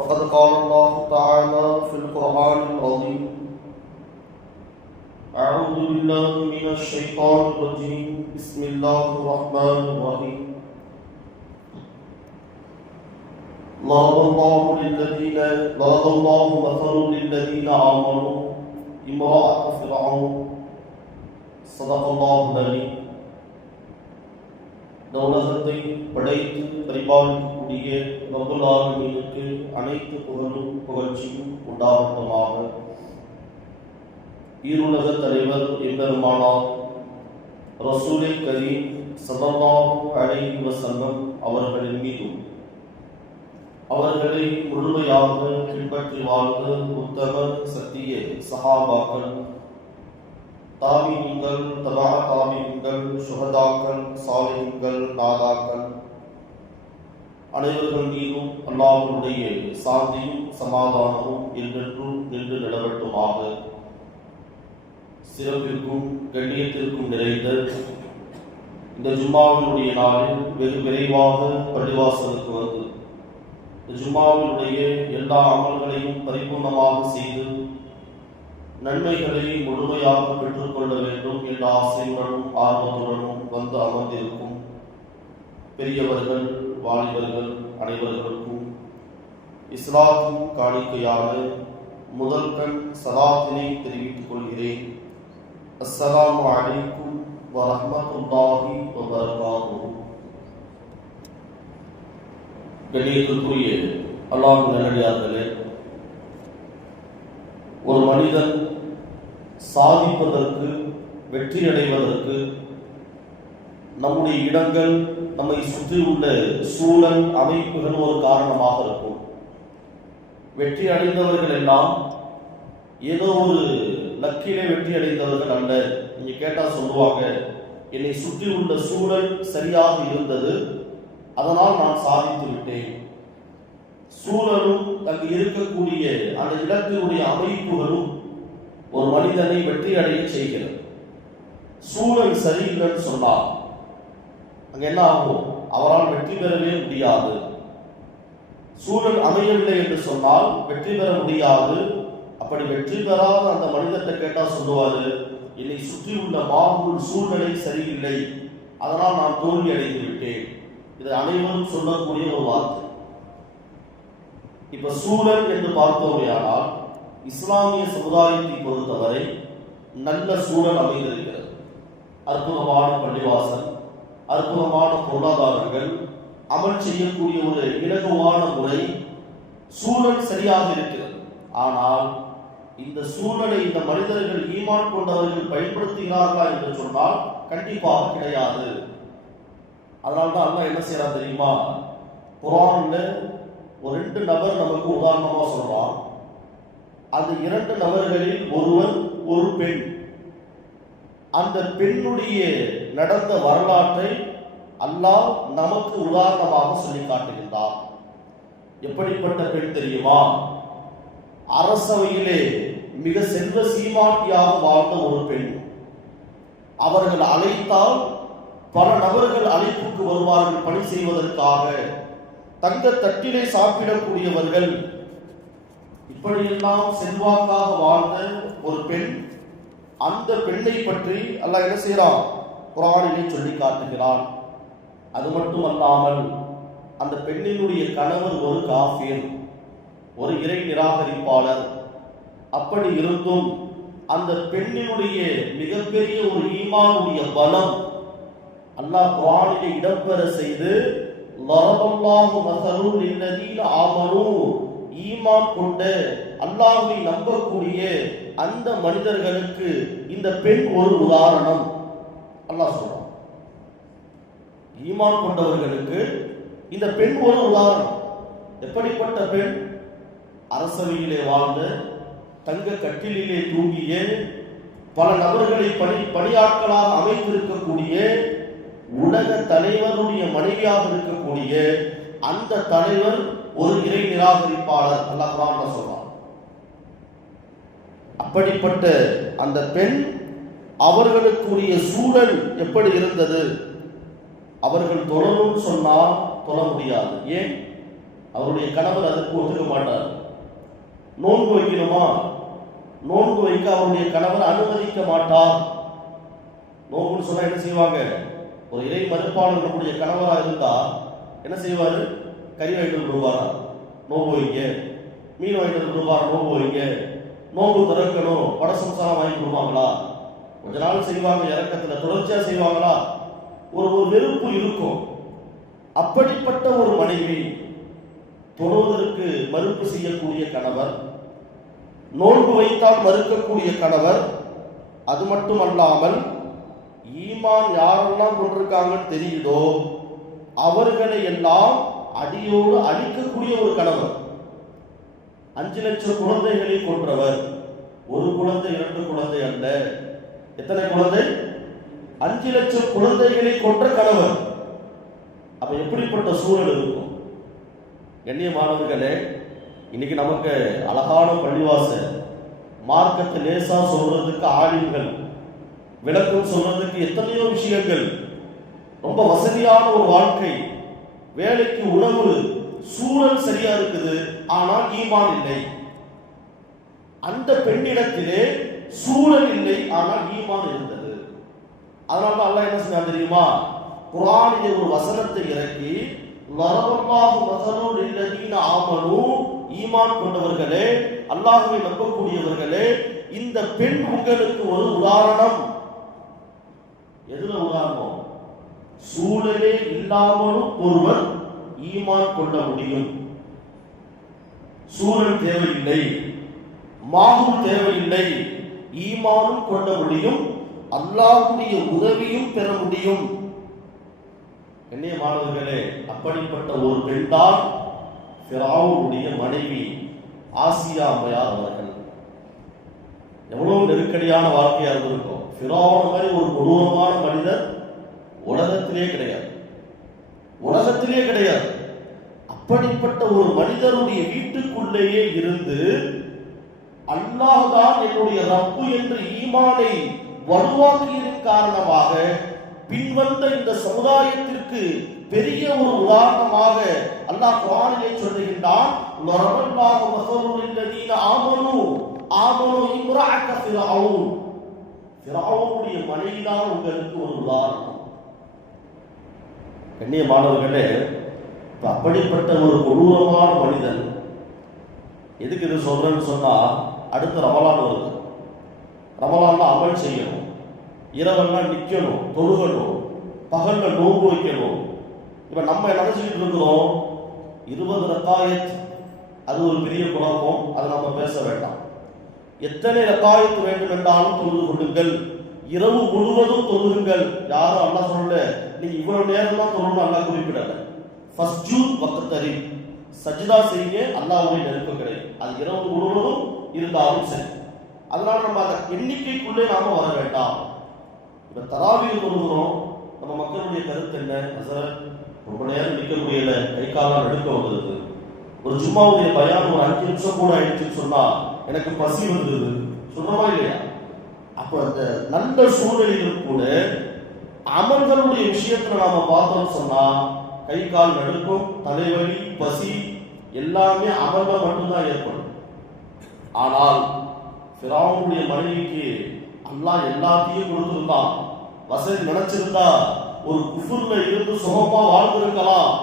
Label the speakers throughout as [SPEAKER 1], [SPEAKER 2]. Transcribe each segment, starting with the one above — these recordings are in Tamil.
[SPEAKER 1] فقد قال الله تعالى في القرآن العظيم أعوذ بالله من الشيطان الرجيم بسم الله الرحمن الرحيم ضرب الله للذين ضرب الله مثل للذين آمنوا امرأة فرعون صدق الله العليم இந்த உலகத்தை படைத்து பரிபாலிக்கக்கூடிய கூடிய ஆலமீனுக்கு அனைத்து புகழும் புகழ்ச்சியும் உண்டாகட்டுமாக. ஈருலக தலைவர் எம்பெருமானார் ரசூலை கரீம் சல்லல்லாஹு அலைஹி வஸல்லம் அவர்களின் மீதும். அவர்களை முழுமையாக பின்பற்றி வாழ்ந்த உத்தமர் சத்திய சஹாபாக்கள் தாபியங்கள் தலா தாபியங்கள் சுகதாக்கள் சாலிஹ்கள் நாதாக்கள் அனைவர்கள் மீதும் அல்லாஹ்வுடைய சாந்தியும் சமாதானமும் என்றென்றும் நின்று நிலவட்டுமாக சிறப்பிற்கும் கண்ணியத்திற்கும் நிறைந்த இந்த ஜும்மாவினுடைய நாளில் வெகு விரைவாக பள்ளிவாசலுக்கு வந்து இந்த ஜும்மாவினுடைய எல்லா அமல்களையும் பரிபூர்ணமாக செய்து நன்மைகளை முழுமையாக பெற்றுக்கொள்ள வேண்டும் என்ற ஆசையுடனும் ஆர்வத்துடனும் வந்து அமர்ந்திருக்கும். பெரியவர்கள் வாலிபர்கள் அனைவர்களுக்கும் இஸ்லாத்தின் காணிக்கையான முதல் கண் சலாத்தினை தெரிவித்துக் கொள்கிறேன். அஸ்ஸலாமு அலைக்கும் வரமத்துல்லாஹி வபரகாத்துஹு. கண்ணியத்திற்குரிய அல்லாஹ் நல்லடியார்களே ஒரு மனிதன் சாதிப்பதற்கு வெற்றி அடைவதற்கு நம்முடைய இடங்கள் நம்மை சுற்றி உள்ள சூழல் அமைப்புகள் ஒரு காரணமாக இருக்கும். வெற்றி அடைந்தவர்கள் எல்லாம் ஏதோ ஒரு லக்கிலே வெற்றி அடைந்தவர்கள் அல்ல. நீங்க கேட்டா சொல்லுவாங்க என்னை சுற்றி உள்ள சூழல் சரியாக இருந்தது அதனால் நான் சாதித்து விட்டேன். சூழலும் தங்கு இருக்கக்கூடிய அந்த இடத்தினுடைய அமைப்புகளும் ஒரு மனிதனை வெற்றி அடைய செய்கிறது. சூழல் சரியில்லைன்னு சொன்னால் அங்க என்ன ஆகும்? அவரால் வெற்றி பெறவே முடியாது. சூழல் அமையவில்லை என்று சொன்னால் வெற்றி பெற முடியாது. அப்படி வெற்றி பெறாத அந்த மனிதத்தை கேட்டால் சொல்லுவாரு என்னை சுற்றி உள்ள மாபூல் சூழ்நிலை சரியில்லை. அதனால் நான் தோல்வி அடைந்து விட்டேன். இது அனைவரும் சொல்லக்கூடிய ஒரு வார்த்தை. இப்ப சூழல் என்று பார்த்தோமையானால் இஸ்லாமிய சமுதாயத்தை பொறுத்தவரை நல்ல சூழல் அமைந்திருக்கிறது. அற்புதமான பள்ளிவாசல் அற்புதமான பொருளாதாரங்கள் அமல் செய்யக்கூடிய ஒரு இலகுவான முறை சூழல் சரியாக இருக்கிறது. ஆனால் இந்த சூழலை இந்த மனிதர்கள் ஈமான் கொண்டவர்கள் பயன்படுத்துகிறார்களா என்று சொன்னால் கண்டிப்பாக கிடையாது. அதனால்தான் அல்லாஹ் என்ன செய்யறா தெரியுமா? குரான்ல ஒரு ரெண்டு நபர் நமக்கு உதாரணமா சொல்றான். அந்த இரண்டு நபர்களில் ஒருவன் ஒரு பெண். அந்த பெண்ணுடைய நடந்த வரலாற்றை அல்லாஹ் நமக்கு உதாரணமாக சொல்லி காட்டுகின்றார் எப்படிப்பட்ட பெண் தெரியுமா? அரசவையிலே மிக செல்வ சீமாட்டியாக வாழ்ந்த ஒரு பெண். அவர்கள் அழைத்தால் பல நபர்கள் அழைப்புக்கு வருவார்கள் பணி செய்வதற்காக. தங்க தட்டிலே சாப்பிடக்கூடியவர்கள். இப்படியெல்லாம் செல்வாக்காக வாழ்ந்த ஒரு பெண் அந்த பெண்ணை பற்றி அல்ல என்ன செய்யறான் குரானிலே சொல்லி காட்டுகிறான். அது மட்டும் அல்லாமல் அந்த பெண்ணினுடைய கணவர் ஒரு காஃபியர் ஒரு இறை நிராகரிப்பாளர். அப்படி இருந்தும் அந்த பெண்ணினுடைய மிகப்பெரிய ஒரு ஈமானுடைய பலம் அல்லாஹ் குரானிலே இடம்பெற செய்து லரபல்லாஹு மசலூன் லில்லதீன ஆமனு. ஈமான் கொண்ட அல்லாஹ்வை நம்பக்கூடிய அந்த மனிதர்களுக்கு இந்த பெண் ஒரு உதாரணம். அல்லாஹ் சொல்றான். ஈமான் கொண்டவர்களுக்கு இந்த பெண் ஒரு உதாரணம். எப்படிப்பட்ட பெண்? அரசவையிலே வாழ்ந்து தங்க கட்டிலே தூங்கிய பல நபர்களை பணி பணியாட்களாக அமைத்திருக்கக்கூடிய உலக தலைவருடைய மனைவியாக இருக்கக்கூடிய அந்த தலைவர் ஒரு இறை நிராகரிப்பாளர். அல்லாஹ் குர்ஆன்ல சொல்றான். அப்படிப்பட்ட அந்த பெண் அவர்களுக்குரிய சூழல் எப்படி இருந்தது? அவர்கள் தொழணும்னு சொன்னால் தொழ முடியாது. ஏன்? அவருடைய கணவர் அதற்கு ஒத்துக்க மாட்டார். நோன்பு வைக்கணுமா? நோன்பு வைக்க அவருடைய கணவர் அனுமதிக்க மாட்டார். நோன்புன்னு சொன்னா என்ன செய்வாங்க? ஒரு இறை மறுப்பாளர் நம்முடைய கணவரா இருந்தா என்ன செய்வாரு? கறி வாங்கிட்டு விடுவாரா? நோன்பு வைங்க. மீன் வாங்கிட்டு விடுவாரா? நோன்பு வைங்க. நோன்பு திறக்கணும். படசம்சாரம் வாங்கி விடுவாங்களா கொஞ்ச நாள் செய்வாங்க இறக்கத்துல தொடர்ச்சியா செய்வாங்களா ஒரு ஒரு வெறுப்பு இருக்கும். அப்படிப்பட்ட ஒரு மனைவி தொழுவதற்கு மறுப்பு செய்யக்கூடிய கணவர் நோன்பு வைத்தால் மறுக்கக்கூடிய கணவர் அது மட்டுமல்லாமல் ஈமான் யாரெல்லாம் கொண்டிருக்காங்கன்னு தெரியுதோ அவர்களை எல்லாம் அடியோடு அழிக்கக்கூடிய ஒரு கணவர். அஞ்சு லட்சம் குழந்தைகளை கொன்றவர். ஒரு குழந்தை இரண்டு குழந்தை அல்ல. எத்தனை குழந்தை? அஞ்சு லட்சம் குழந்தைகளை கொன்ற கணவர் அப்ப எப்படிப்பட்ட சூழல் இருக்கும்? கண்ணியமானவர்களே இன்னைக்கு நமக்கு அழகான பள்ளிவாசல். மார்க்கத்தை லேசா சொல்றதுக்கு ஆழிவுகள் விளக்கம் சொல்றதுக்கு எத்தனையோ விஷயங்கள். ரொம்ப வசதியான ஒரு வாழ்க்கை. வேலைக்கு உணவு சூழல் சரியா இருக்குது ஆனால் ஈமான் இல்லை. அந்த பெண்ணிடத்திலே சூழல் இல்லை ஆனால் ஈமான் இருந்தது. அதனால அல்லாஹ் என்ன செஞ்சான் தெரியுமா? குர்ஆனிலே ஒரு வசனத்தை இறக்கி லரபல்லாஹு மஸலூல் இல்லதீன ஆமனு. ஈமான் கொண்டவர்களே அல்லாஹுவை நம்பக்கூடியவர்களே இந்த பெண் உங்களுக்கு ஒரு உதாரணம். எதுல உதாரணம்? சூழலே இல்லாமலும் ஒருவர் ஈமான் கொள்ள முடியும். சூழல் தேவையில்லை. மாகும் தேவையில்லை. ஈமானும் கொள்ள முடியும் அல்லாஹுடைய உதவியும் பெற முடியும். என்னைய மாணவர்களே அப்படிப்பட்ட ஒரு பெண்தான் பிராவுடைய மனைவி ஆசியா அம்மையார் அவர்கள். எவ்வளவு நெருக்கடியான வாழ்க்கையா இருந்திருக்கும். பிராவோட மாதிரி ஒரு கொடூரமான மனிதர் உலகத்திலே கிடையாது. உலகத்திலே கிடையாது. அப்படிப்பட்ட ஒரு மனிதருடைய வீட்டுக்குள்ளேயே இருந்து அல்லாஹ் தான் என்னுடைய ரப்பு என்ற ஈமானை வலுவாக்கியதன் காரணமாக பின்வந்த இந்த சமுதாயத்திற்கு பெரிய ஒரு உதாரணமாக அல்லாஹ் குர்ஆனிலே சொல்லுகின்றான் லரபல்லாஹு மஸலுல் லல்லதீன ஆமனு ஆமனு இம்ரஅக ஃபிரௌன் ஃபிரௌனுடைய மனைவிதான் உங்களுக்கு ஒரு உதாரணம். கண்ணியமானவர்களே இப்ப அப்படிப்பட்ட ஒரு கொடூரமான மனிதன் எதுக்கு இது சொல்றேன்னு சொன்னா அடுத்து ரமலான் வருது. ரமலான்ல அமல் செய்யணும். இரவெல்லாம் நிற்கணும் தொழுகணும் பகல்ல நோன்பு வைக்கணும். இப்போ நம்ம என்ன செஞ்சுட்டு இருக்கிறோம்? இருபது ரத்தாயத் அது ஒரு பெரிய குழப்பம். அதை நம்ம பேச வேண்டாம். எத்தனை ரக்காயத்து வேண்டும் என்றாலும் தொழுது கொள்ளுங்கள். இரவு முழுவதும் தொழுகுங்கள். யாரும் அல்லா சொல்லல நீங்க இவ்வளவு நேரம் தான் தொழணும் அல்லா குறிப்பிடல ஃபஸ்ஜூத் வக்கத்தரி. சஜிதா செய்ய அல்லாவுடைய நெருப்பு கிடையாது. அது இரவு முழுவதும் இருந்தாலும் சரி. அதனால நம்ம அந்த எண்ணிக்கைக்குள்ளே நாம வர வேண்டாம். இப்ப தராவியில் தொழுகிறோம் நம்ம மக்களுடைய கருத்து என்ன? ஹசரத் ரொம்ப நேரம் நிற்க முடியல. கை காலம் நடுக்க வந்துருது ஒரு சும்மாவுடைய பயான் ஒரு அஞ்சு நிமிஷம் கூட ஆயிடுச்சுன்னு சொன்னா எனக்கு பசி வந்தது. சொல்றமா இல்லையா? அப்ப அந்த நல்ல சூழலிலும் கூட அமல்களுடைய விஷயத்துல நாம பார்த்தோம்னு சொன்னா கை கால் நடுக்கும் தலைவலி பசி எல்லாமே அமல்ல மட்டும்தான் ஏற்படும். ஆனால் பிராவுடைய மனைவிக்கு அல்லாஹ் எல்லாத்தையும் கொடுத்திருந்தான் வசதி நினைச்சிருந்தா ஒரு குஃபுர்ல இருந்து சுகமா வாழ்ந்திருக்கலாம்.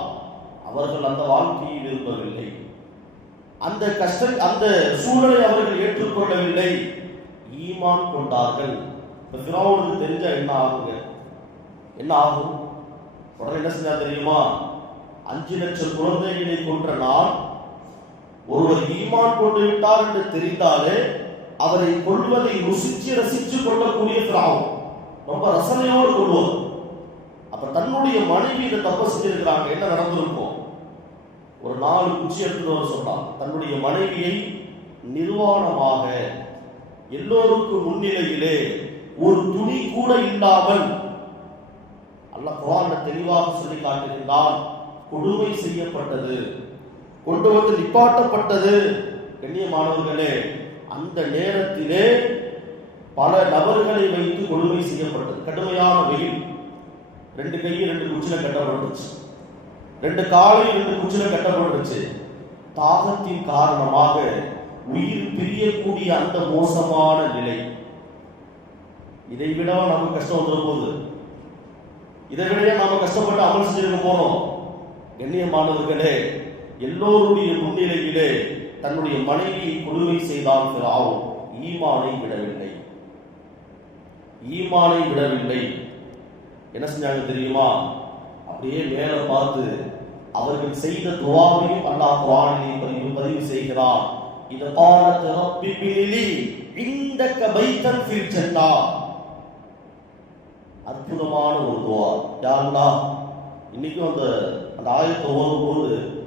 [SPEAKER 1] அவர்கள் அந்த வாழ்க்கையை விரும்பவில்லை. அந்த கஷ்ட அந்த சூழலை அவர்கள் ஏற்றுக்கொள்ளவில்லை. ஈமான் கொண்டார்கள். இப்ப ஃபிரௌனுக்கு தெரிஞ்சா என்ன ஆகுங்க? என்ன ஆகும்? உடனே என்ன செஞ்சா தெரியுமா? அஞ்சு லட்சம் குழந்தைகளை கொன்ற நான் ஒருவர் ஈமான் கொண்டு விட்டார் என்று தெரிந்தாலே அவரை கொள்வதை ருசிச்சு ரசிச்சு கொள்ளக்கூடிய ஃபிரௌன் ரொம்ப ரசனையோடு கொள்வது. அப்ப தன்னுடைய மனைவி இதை தப்பு செஞ்சிருக்கிறாங்க. என்ன நடந்திருக்கும் ஒரு நாலு குச்சி எடுத்துட்டு வர சொன்னார் தன்னுடைய மனைவியை நிர்வாணமாக எல்லோருக்கும் முன்னிலையிலே ஒரு துணி கூட இல்லாமல் அல்ல குரான்ல தெளிவாக சொல்லி காட்டுகின்றான். கொடுமை செய்யப்பட்டது. கொண்டு வந்து நிப்பாட்டப்பட்டது. கண்ணியமானவர்களே அந்த நேரத்திலே பல நபர்களை வைத்து கொடுமை செய்யப்பட்டது. கடுமையான வெயில். ரெண்டு கையும் ரெண்டு குச்சில கட்டப்பட்டுச்சு ரெண்டு காலையும் ரெண்டு குச்சில கட்டப்பட்டுச்சு தாகத்தின் காரணமாக உயிர் பிரியக்கூடிய அந்த மோசமான நிலை. இதை விட நமக்கு கஷ்டம் வந்துடும் போது இதை விட நாம கஷ்டப்பட்டு அமல் செஞ்சிருக்க போறோம். கண்ணியமானவர்களே எல்லோருடைய முன்னிலையிலே தன்னுடைய மனைவியை கொடுமை செய்தான் பிறாவும் ஈமானை விடவில்லை. ஈமானை விடவில்லை. என்ன செஞ்சாங்க தெரியுமா? அப்படியே மேல பார்த்து அவர்கள் செய்த துவாவையும் அல்லாஹ் குரானிலே பதிவு பதிவு செய்கிறார் இது காலத் ரப்பி பிலி இந்தக்க ஃபில் அற்புதமான ஒரு துவா. யாருன்னா இன்னைக்கும் அந்த அந்த ஆயத்தை ஓதும்போது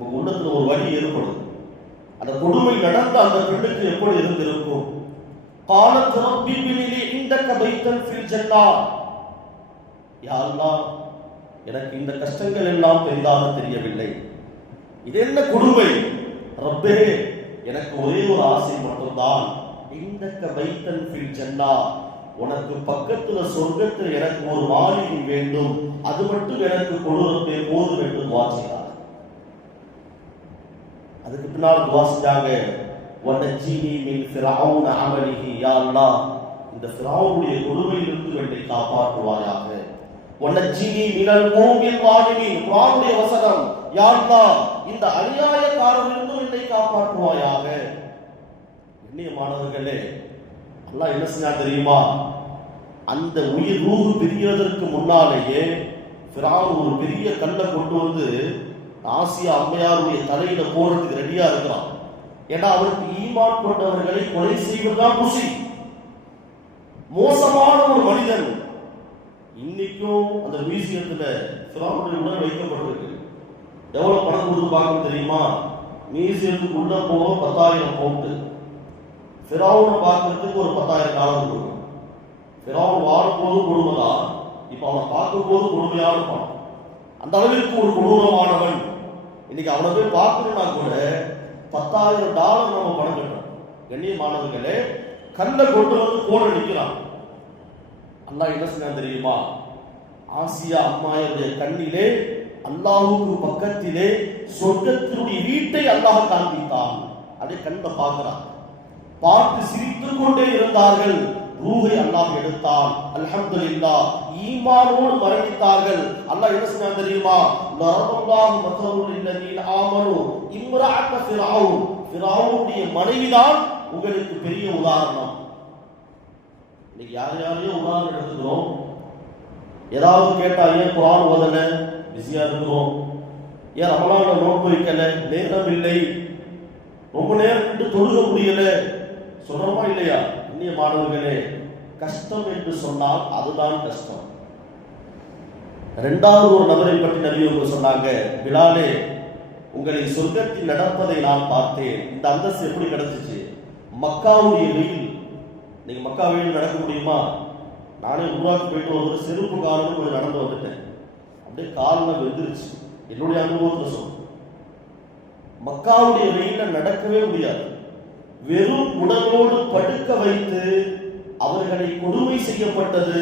[SPEAKER 1] நமக்கு உள்ளத்துல ஒரு வழி ஏற்படும். அந்த கொடுமை நடந்த அந்த பெண்ணுக்கு எப்படி இருந்திருக்கும்? காலத் ரப்பி பிலி இந்தக்க பைத்தன் ஃபில் ஜன்னா. எனக்கு இந்த கஷ்டங்கள் எல்லாம் பெரிதாக தெரியவில்லை. இது என்ன கொடுமை? ரப்பே எனக்கு ஒரே ஒரு ஆசை மட்டும்தான். இந்த கபைத்தல் ஃபில் ஜன்னா. உனக்கு பக்கத்துல சொர்க்கத்தில் எனக்கு ஒரு மாளிகை வேண்டும். அது மட்டும் எனக்கு கொடுப்பே போதும் என்று துவா அதுக்கு பின்னால் துவா செஞ்சாங்க. வனஜீனி மின் ஃபிரௌன அமலிஹி யா அல்லாஹ். இந்த ஃபிரௌனுடைய கொடுமையிலிருந்து என்னை காப்பாற்றுவாயாக. வனஜீனி மினல் கோவில் வாலிமின் குர்ஆனுடைய வசனம் யா அல்லாஹ். இந்த அநியாயக்காரரிலிருந்து என்னை காப்பாற்றுவாயாக. மாணவர்களே அல்லாஹ் என்ன செஞ்சா தெரியுமா? அந்த உயிர் ரூஹு பிரியதற்கு முன்னாலேயே ஃபிரௌன் ஒரு பெரிய கல்லை கொண்டு வந்து ஆசியா அம்மையாருடைய தலையில போறதுக்கு ரெடியா இருக்கிறான் ஏன்னா அவருக்கு ஈமான் கொண்டவர்களை கொலை செய்வதுதான் குசி மோசமான ஒரு மனிதன். இன்னைக்கும் அந்த மியூசியத்துல ஃபிரௌனுடைய உடல் வைக்கப்பட்டிருக்கு. எவ்வளவு பணம் கொடுத்து பார்க்க தெரியுமா? மியூசியத்துக்கு உள்ள போக பத்தாயிரம் பவுண்டு. ஃபிரௌனை பார்க்கறதுக்கு ஒரு பத்தாயிரம் டாலர் கொடுக்கும். ஃபிரௌன் வாழும்போது கொடுமைதான். இப்ப இப்போ அவனை பார்க்கும்போது கொடுமையான பணம் அந்த அளவிற்கு ஒரு கொடூரமானவன். இன்னைக்கு அவனை போய் பார்க்கணும்னா கூட பத்தாயிரம் டாலர் நம்ம பணம் கட்டணும். கண்ணியமானவர்களே கல்லை கொண்டு வந்து போட நிற்கிறான் அல்லாஹ் என்ன செஞ்சான் தெரியுமா? ஆசியா அம்மாயுடைய கண்ணிலே அல்லாஹுக்கு பக்கத்திலே சொர்க்கத்தினுடைய வீட்டை அல்லாஹ் காண்பித்தான். அதை கண்ணை பார்க்கிறான். பார்த்து சிரித்துக் கொண்டே இருந்தார்கள். ரூஹை அல்லாஹ் எடுத்தான். அல்ஹம்துலில்லாஹ். ஈமானோடு மரணித்தார்கள் அல்லாஹ் என்ன செஞ்சான் தெரியுமா? லரபல்லாஹு மஸலுல் லல்லதீன ஆமனு இம்ரஅத்த ஃபிரௌன் ஃபிரௌனுடைய மனைவிதான் உங்களுக்கு பெரிய உதாரணம். இன்னைக்கு யார் யாரையோ உதாரணம் எடுத்துக்கிறோம். ஏதாவது கேட்டா ஏன் குரான் ஓதல? பிஸியா இருக்கிறோம். ஏன் ரமலான நோன்பு வைக்கல? நேரம் இல்லை. ரொம்ப நேரம் தொழுக முடியல. சொல்றோமா இல்லையா? இந்திய மாணவர்களே கஷ்டம் என்று சொன்னால் அதுதான் கஷ்டம். இரண்டாவது ஒரு நபரை பற்றி நபி அவங்க சொன்னாங்க பிலாலே உங்களை சொர்க்கத்தில் நடப்பதை நான் பார்த்தேன். இந்த அந்தஸ்து எப்படி கிடைச்சிச்சு? மக்காவுடைய வெயில் நீங்க மக்கா வெயில் நடக்க முடியுமா? நானே உருவாக்கி போயிட்டு வந்து செருப்பு காலம் கொஞ்சம் நடந்து வந்துட்டேன். அப்படியே காலில் வெந்துருச்சு. என்னுடைய அனுபவத்தில் சொல்றேன் மக்காவுடைய வெயில நடக்கவே முடியாது. வெறும் உடலோடு படுக்க வைத்து அவர்களை கொடுமை செய்யப்பட்டது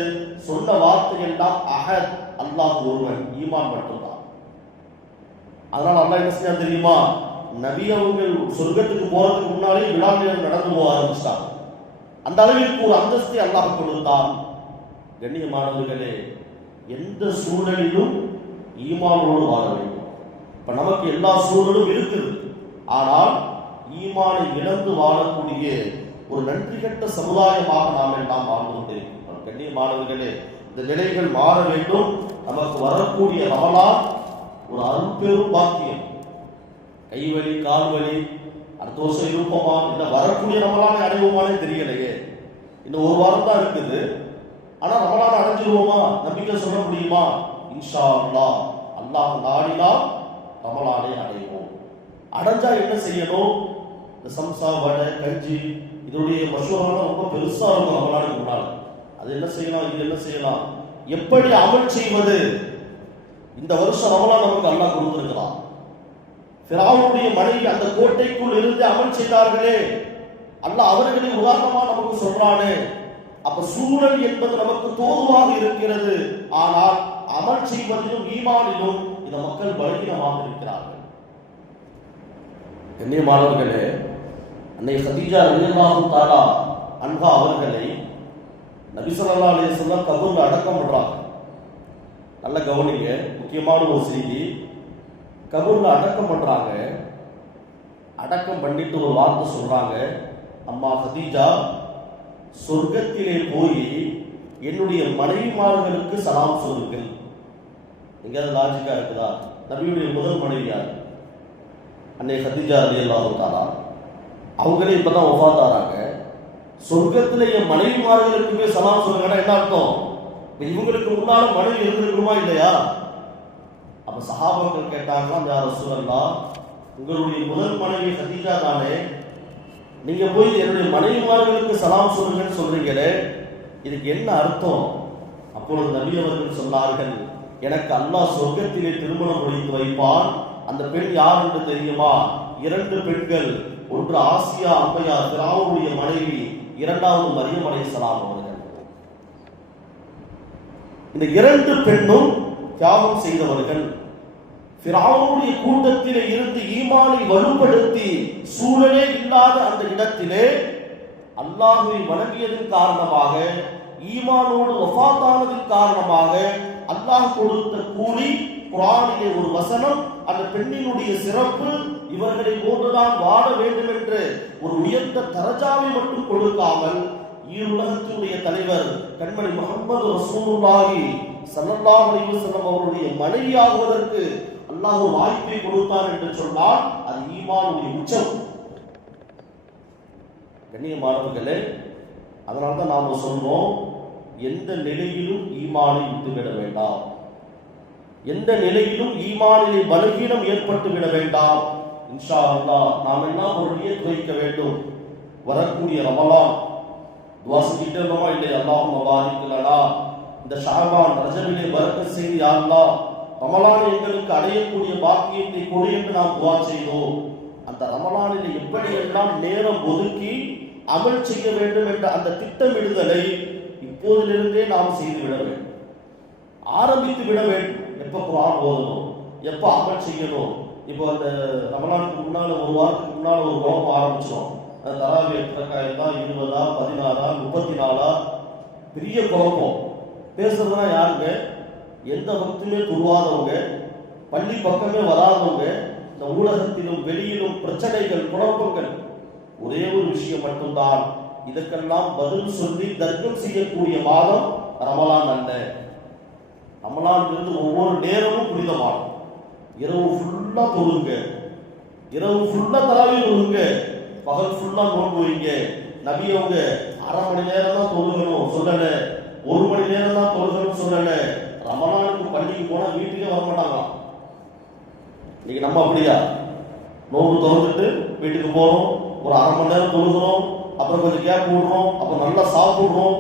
[SPEAKER 1] சொன்ன வார்த்தை எல்லாம் அகத் அல்லாஹ் ஒருவன் ஈமான் மட்டும்தான். அதனால அல்லாஹ் என்ன செஞ்சா தெரியுமா? நபி அவங்க சொர்க்கத்துக்கு போறதுக்கு முன்னாலே விழா நேரம் நடந்து போக ஆரம்பிச்சிட்டாங்க. அந்த அளவிற்கு ஒரு அந்தஸ்தை அல்லாஹ் கொடுத்தான். கண்ணியமானவர்களே எந்த சூழலிலும் ஈமானோடு வாழ வேண்டும். இப்ப நமக்கு எல்லா சூழலும் இருக்குது. ஆனால் ஈமானை இழந்து வாழக்கூடிய ஒரு நன்றி கட்ட சமுதாயமாக நாம் எல்லாம் வாழ்ந்து கொண்டிருக்கிறோம் கண்ணியமானவர்களே இந்த நிலைகள் மாற வேண்டும். நமக்கு வரக்கூடிய ரமலான் ஒரு அரும்பெரும் பாக்கியம். கைவலி கால்வலி அடுத்த வருஷம் இருப்போமா இல்லை வரக்கூடிய ரமலானை அடைவோமானே தெரியலையே. இன்னும் ஒரு வாரம் தான் இருக்குது. ஆனா ரமலான் அடைஞ்சிருவோமா? நம்பிக்கை சொல்ல முடியுமா? இன்ஷா அல்லா அல்லாஹ் நாடினால் ரமலானை அடைவோம். அடைஞ்சா என்ன செய்யணும்? இந்த சம்சா வடை கஞ்சி இதனுடைய மசூரான ரொம்ப பெருசா இருக்கும் ரமலானுக்கு முன்னால் அது என்ன செய்யலாம்? இது என்ன செய்யலாம்? எப்படி அமல் செய்வது? இந்த வருஷம் ரமலான் நமக்கு அல்லாஹ் கொடுத்திருக்கிறான். ஃபிரௌனுடைய மனைவி அந்த கோட்டைக்குள் இருந்து அமல் செய்தார்களே. அல்ல அவர்களை உதாரணமா நமக்கு சொல்றானே. அப்ப சூழல் என்பது நமக்கு தோதுவாக இருக்கிறது. ஆனால் அமல் செய்வதிலும் ஈமானிலும் இந்த மக்கள் பலகீனமாக இருக்கிறார்கள். கண்ணியமானவர்களே அன்னை ஹதீஜா ரலியல்லாஹு தாலா அன்ஹா அவர்களை நபிசல்லா அலி அலைஹி கபூர்ல அடக்கம் பண்றாங்க. நல்ல கவனிங்க முக்கியமான ஒரு செய்தி. கபூர்ல அடக்கம் பண்றாங்க. அடக்கம் பண்ணிட்டு ஒரு வார்த்தை சொல்றாங்க. அம்மா ஹதீஜா சொர்க்கத்திலே போய் என்னுடைய மனைவிமார்களுக்கு சலாம் சொல்லுங்கள். எங்கேயாவது லாஜிக்கா இருக்குதா? நபியுடைய முதல் மனைவியார் அன்னை ஹதீஜா அலி அல்லாஹாலா அவங்களே இப்பதான் ஒஃபாத்தாராங்க சொர்க்கத்துல என் மனைவிமார்களுக்குமே சலாம் சொல்லுங்கன்னா என்ன அர்த்தம்? இவங்களுக்கு முன்னால மனைவி இருந்திருக்குமா இல்லையா? அப்ப சஹாபாக்கள் கேட்டாங்களாம் யார் ரசூலல்லா உங்களுடைய முதல் மனைவி சதீஜா தானே? நீங்க போய் என்னுடைய மனைவிமார்களுக்கு சலாம் சொல்லுங்கன்னு சொல்றீங்களே இதுக்கு என்ன அர்த்தம்? அப்பொழுது நபி அவர்கள் சொன்னார்கள் எனக்கு அல்லாஹ் சொர்க்கத்திலே திருமணம் முடித்து வைப்பான். அந்த பெண் யார் என்று தெரியுமா? இரண்டு பெண்கள் ஒன்று ஆசியா அம்மையா திராவுடைய மனைவி இரண்டாவது மரியம் அலைஹிஸ்ஸலாம் அவர்கள். இந்த இரண்டு பெண்ணும் தியாகம் செய்தவர்கள் ஃபிரௌனுடைய கூட்டத்திலே இருந்து ஈமானை வலுப்படுத்தி சூழலே இல்லாத அந்த இடத்திலே அல்லாஹுவை வணங்கியதன் காரணமாக ஈமானோடு வஃபாத்தானதன் காரணமாக அல்லாஹ் கொடுத்த கூலி குரானிலே ஒரு வசனம் அந்த பெண்ணினுடைய சிறப்பு இவர்களை போன்றுதான் வாழ வேண்டும் என்று ஒரு உயர்ந்த தரஜாவை மட்டும் கொடுக்காமல் ஈருலகத்தினுடைய தலைவர் கண்மணி முகமது ரசூலுல்லாஹி சல்லல்லாஹு அலைஹி வஸல்லம் அவருடைய மனைவியாகுவதற்கு அல்லாஹ் ஒரு வாய்ப்பை கொடுத்தான் என்று சொன்னால் அது ஈமானுடைய உச்சம். கண்ணியமானவர்களே அதனால தான் நாம் சொல்றோம் எந்த நிலையிலும் ஈமானை விட்டுவிட வேண்டாம். எந்த நிலையிலும் ஈமானிலே பலகீனம் ஏற்பட்டு விட வேண்டாம். இன்ஷா அல்லாஹ் நாம் எல்லாம் ஒரு துவைக்க வேண்டும்? வரக்கூடிய ரமலான். துவா இருந்தோமா? இல்லை அல்லாஹ் மபாரிக்கலனா இந்த ஷாபான் ரஜவிலே பரக்கத் செய்து யா ரமலான் எங்களுக்கு அடையக்கூடிய பாக்கியத்தை கொடு என்று நாம் துவா செய்தோம். அந்த ரமலானில் எப்படியெல்லாம் நேரம் ஒதுக்கி அமல் செய்ய வேண்டும் என்ற அந்த திட்டமிடுதலை இப்போதிலிருந்தே நாம் செய்து விட வேண்டும். ஆரம்பித்து விட வேண்டும். எப்போ குரான் ஓதணும்? எப்போ அமல் செய்யணும்? இப்போ அந்த ரமலானுக்கு முன்னால் ஒரு வாரத்துக்கு முன்னால் ஒரு குழப்பம் ஆரம்பித்தோம் அது தராவி எத்தனை இருபதா பதினாறா முப்பத்தி நாலா பெரிய குழப்பம். பேசுறதுனா யாருங்க? எந்த பக்தியுமே துருவாதவங்க பள்ளி பக்கமே வராதவங்க இந்த ஊடகத்திலும் வெளியிலும் பிரச்சனைகள் குழப்பங்கள் ஒரே ஒரு விஷயம் மட்டும்தான். இதற்கெல்லாம் பதில் சொல்லி தர்க்கம் செய்யக்கூடிய மாதம் ரமலான் அல்ல. நம்மளால் இருந்து ஒவ்வொரு நேரமும் புனிதமாகும். இரவு ஃபுல்லாக தொழுங்க. இரவு ஃபுல்லாக தராவி தொழுங்க. பகல் ஃபுல்லாக நோன்பு வைங்க. நபி அவங்க அரை மணி நேரம் தான் தொழுகணும் சொல்லலை. ஒரு மணி நேரம் தான் தொழுகணும் சொல்லலை. ரமணானுக்கு பள்ளிக்கு போனால் வீட்டுக்கே வர மாட்டாங்களாம் இன்னைக்கு நம்ம அப்படியா? நோன்பு திறந்துட்டு வீட்டுக்கு போகிறோம் ஒரு அரை மணி நேரம் தொழுகிறோம். அப்புறம் கொஞ்சம் கேப் விடுறோம். அப்புறம் நல்லா சாப்பிட்றோம்.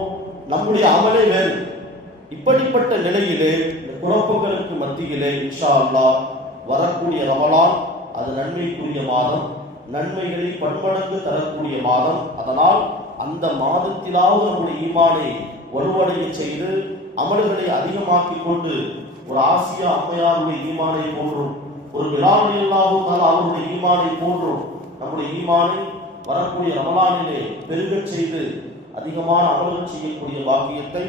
[SPEAKER 1] நம்முடைய அமலே வேறு. இப்படிப்பட்ட நிலையிலே இந்த குழப்பங்களுக்கு மத்தியிலே இன்ஷா அல்லாஹ் வரக்கூடிய ரமலான் அது நன்மைக்குரிய மாதம் நன்மைகளை பன்மடங்கு தரக்கூடிய மாதம். அதனால் அந்த மாதத்திலாவது நம்முடைய ஈமானை வலுவடைய செய்து அமல்களை அதிகமாக்கிக் கொண்டு ஒரு ஆசியா அம்மையாருடைய ஈமானை போன்றும் ஒரு விழாவிலாவும் அவருடைய ஈமானை போன்றும் நம்முடைய ஈமானை வரக்கூடிய ரமலானிலே பெருகச் செய்து அதிகமான அமல்கள் செய்யக்கூடிய பாக்கியத்தை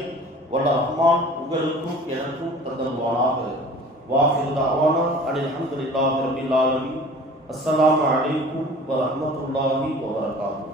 [SPEAKER 1] வல்ல ரஹ்மான் உங்களுக்கும் எனக்கும் தந்தருவானாக வாஹிர் தஅவானா அனில் அல்ஹம்துலில்லாஹி ரப்பில் ஆலமீன் அஸ்ஸலாமு அலைக்கும் வ ரஹ்மத்துல்லாஹி வ பரகாத்துஹு